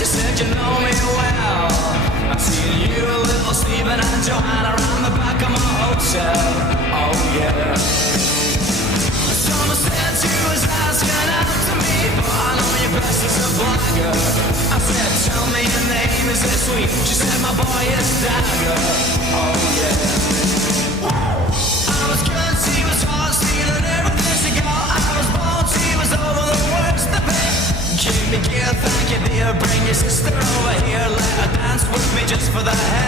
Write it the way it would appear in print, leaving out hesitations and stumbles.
She said you know me well. I've seen you a little Stephen and Joanna around the back of my hotel. Oh yeah. Someone said you was asking out to me, but I know your best is a blagger. I said tell me your name, is it sweet? She said my boy is Dagger. Oh yeah. I was good, she was hot, stealing everything she got. I was bold, she was over the worst of it. Give me gear, thank you dear. Bring your sister over here, let her dance with me just for the hell.